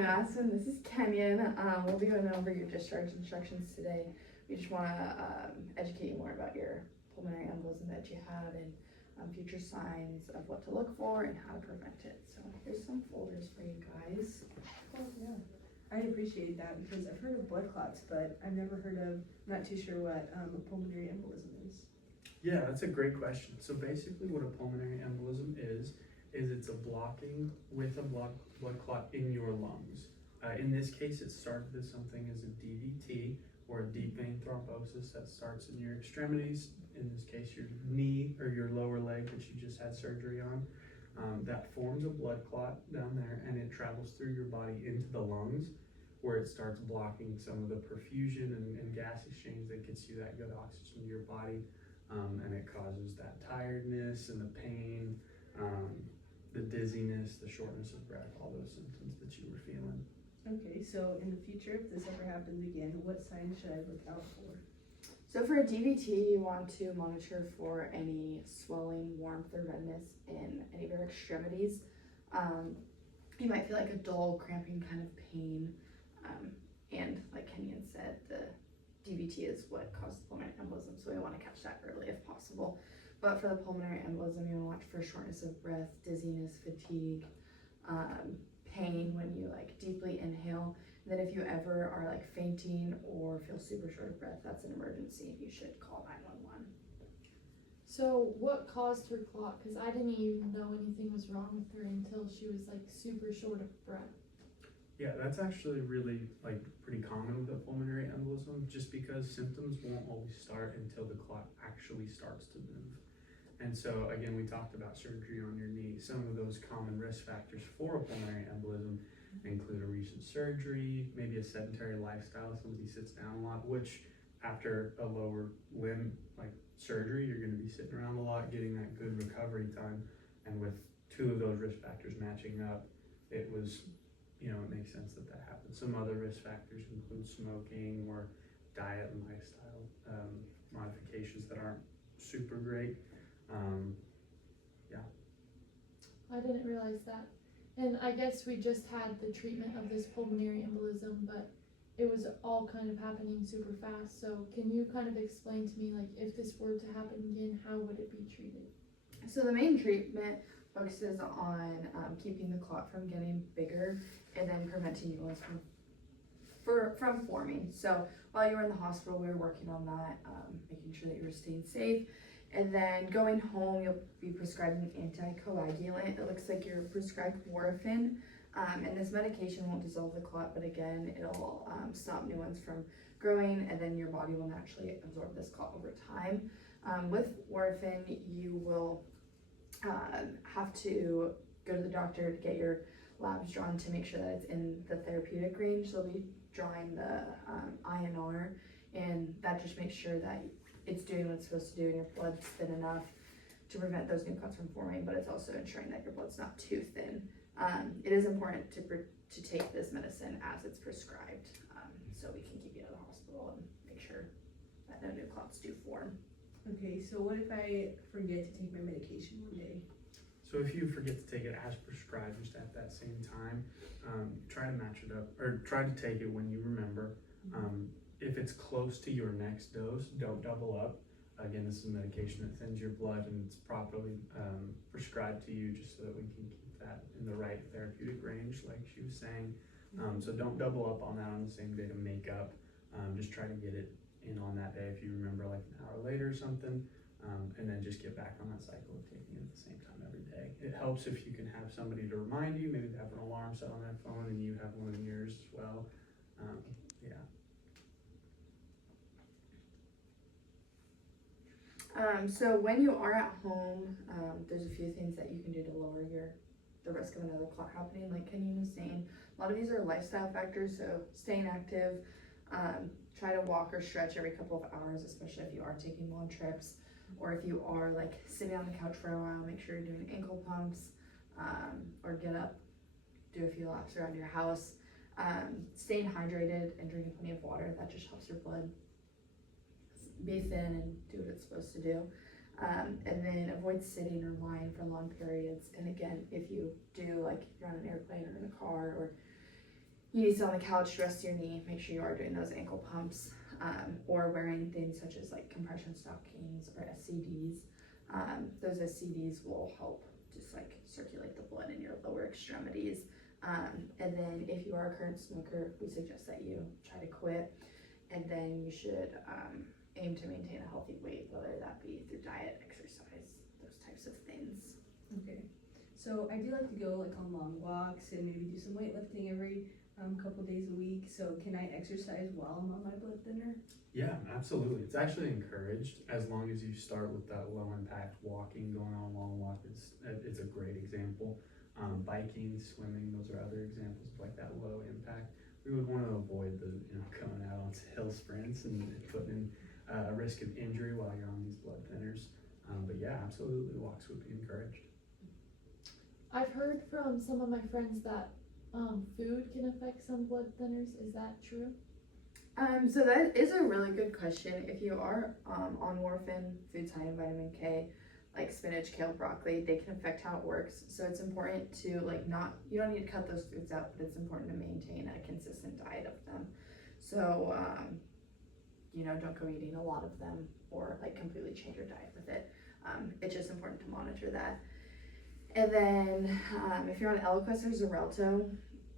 I'm Aspen. This is Kenyon. We'll be going over your discharge instructions today. We just want to educate you more about your pulmonary embolism that you had and future signs of what to look for and how to prevent it. So here's some folders for you guys. Oh, yeah. I appreciate that because I've heard of blood clots, but I've never heard of, not too sure what a pulmonary embolism is. Yeah, that's a great question. So basically what a pulmonary embolism is it's a blocking with a blood clot in your lungs. In this case, it started as something as a DVT, or a deep vein thrombosis that starts in your extremities, in this case your knee or your lower leg that you just had surgery on. That forms a blood clot down there, and it travels through your body into the lungs, where it starts blocking some of the perfusion and gas exchange that gets you that good oxygen to your body, and it causes that tiredness and the pain, the dizziness, the shortness of breath, all those symptoms that you were feeling. Okay, so in the future, if this ever happens again, what signs should I look out for? So for a DVT, you want to monitor for any swelling, warmth, or redness in any of your extremities. You might feel like a dull, cramping kind of pain. And like Kenyon said, the DVT is what causes pulmonary embolism, so we want to catch that early if possible. But for the pulmonary embolism, you want to watch for shortness of breath, dizziness, fatigue, pain when you like deeply inhale. And then if you ever are like fainting or feel super short of breath, that's an emergency. You should call 911. So what caused her clot? Because I didn't even know anything was wrong with her until she was like super short of breath. Yeah, that's actually really like pretty common with a pulmonary embolism, just because symptoms won't always start until the clot actually starts to move. And so again, we talked about surgery on your knee. Some of those common risk factors for a pulmonary embolism include a recent surgery, maybe a sedentary lifestyle, somebody sits down a lot, which after a lower limb like surgery, you're going to be sitting around a lot, getting that good recovery time. And with two of those risk factors matching up, it was, it makes sense that that happens. Some other risk factors include smoking or diet and lifestyle modifications that aren't super great. I didn't realize that. And I guess we just had the treatment of this pulmonary embolism, but it was all kind of happening super fast. So can you kind of explain to me, like, if this were to happen again, how would it be treated? So the main treatment focuses on keeping the clot from getting bigger and then preventing new ones from forming. So while you were in the hospital, we were working on that, making sure that you were staying safe. And then going home, you'll be prescribed an anticoagulant. It looks like you're prescribed warfarin. And this medication won't dissolve the clot, but again, it'll stop new ones from growing, and then your body will naturally absorb this clot over time. With warfarin, you will have to go to the doctor to get your labs drawn to make sure that it's in the therapeutic range. They'll be drawing the INR, and that just makes sure that it's doing what it's supposed to do and your blood's thin enough to prevent those new clots from forming, but it's also ensuring that your blood's not too thin. It is important to take this medicine as it's prescribed, so we can keep you out of the hospital and make sure that no new clots do form. Okay, so what if I forget to take my medication one day? So if you forget to take it as prescribed just at that same time, try to match it up, or try to take it when you remember. If it's close to your next dose, don't double up. Again, this is medication that thins your blood, and it's properly prescribed to you just so that we can keep that in the right therapeutic range, like she was saying. So don't double up on that on the same day to make up. Just try to get it in on that day if you remember, like an hour later or something, and then just get back on that cycle of taking it at the same time every day. It helps if you can have somebody to remind you. Maybe they have an alarm set on their phone and you have one of yours as well. So when you are at home, there's a few things that you can do to lower the risk of another clot happening. Like Kenyon was saying, a lot of these are lifestyle factors, so staying active, try to walk or stretch every couple of hours, especially if you are taking long trips, or if you are like sitting on the couch for a while, make sure you're doing ankle pumps, or get up, do a few laps around your house. Staying hydrated and drinking plenty of water, that just helps your blood be thin and do what it's supposed to do. And then avoid sitting or lying for long periods. And again, if you do, like if you're on an airplane or in a car, or you need to sit on the couch, rest your knee, make sure you are doing those ankle pumps, or wearing things such as like compression stockings or SCDs. Those SCDs will help just like circulate the blood in your lower extremities. And then if you are a current smoker, we suggest that you try to quit, and then you should aim to maintain a healthy weight, whether that be through diet, exercise, those types of things. Okay, so I do like to go like on long walks and maybe do some weightlifting every couple days a week. So can I exercise while I'm on my blood thinner? Yeah, absolutely. It's actually encouraged as long as you start with that low impact walking. Going on a long walk it's a great example. Biking, swimming, those are other examples of like that low impact. We would want to avoid the going out on hill sprints and putting in a risk of injury while you're on these blood thinners. But yeah, absolutely, walks would be encouraged. I've heard from some of my friends that food can affect some blood thinners. Is that true? So that is a really good question. If you are on warfarin, foods high in vitamin K, like spinach, kale, broccoli, they can affect how it works. So it's important to you don't need to cut those foods out, but it's important to maintain a consistent diet of them. So, don't go eating a lot of them or like completely change your diet with it. It's just important to monitor that. And then if you're on Eliquis or Xarelto,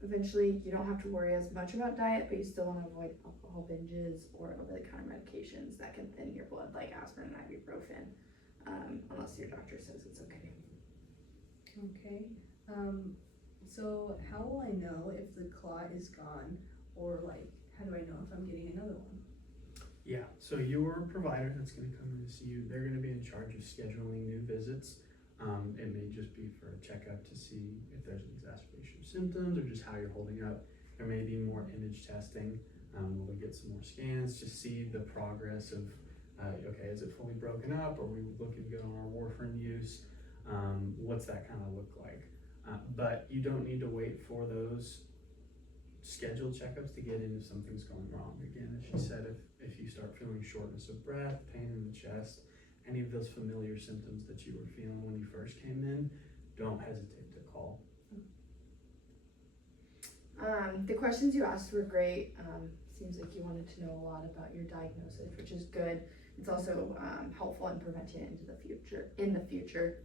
eventually you don't have to worry as much about diet, but you still want to avoid alcohol binges or over-the-counter medications that can thin your blood, like aspirin and ibuprofen, unless your doctor says it's okay. Okay, so how will I know if the clot is gone, or like how do I know if I'm getting another one? Yeah, so your provider that's going to come in to see you, they're going to be in charge of scheduling new visits. It may just be for a checkup to see if there's an exacerbation of symptoms or just how you're holding up. There may be more image testing. We'll get some more scans to see the progress of, okay, is it fully broken up? Are we looking good on our warfarin use? What's that kind of look like? But you don't need to wait for those scheduled checkups to get in if something's going wrong. Again, as she said, if you start feeling shortness of breath, pain in the chest, any of those familiar symptoms that you were feeling when you first came in, don't hesitate to call. The questions you asked were great. Seems like you wanted to know a lot about your diagnosis, which is good. It's also helpful in preventing it in the future,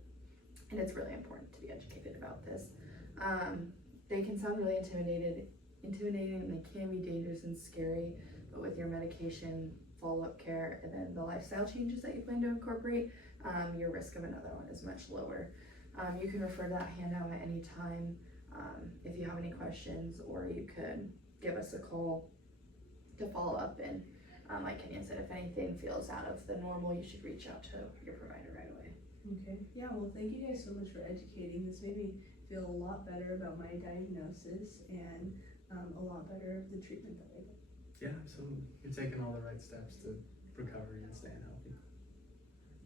and it's really important to be educated about this. They can sound really intimidating, and they can be dangerous and scary, but with your medication, follow-up care, and then the lifestyle changes that you plan to incorporate, your risk of another one is much lower. You can refer to that handout at any time if you have any questions, or you could give us a call to follow up. And like Kenyon said, if anything feels out of the normal, you should reach out to your provider right away. Okay, yeah, well, thank you guys so much for educating. This made me feel a lot better about my diagnosis and a lot better of the treatment that I get. Yeah, absolutely. You're taking all the right steps to recovering and staying healthy.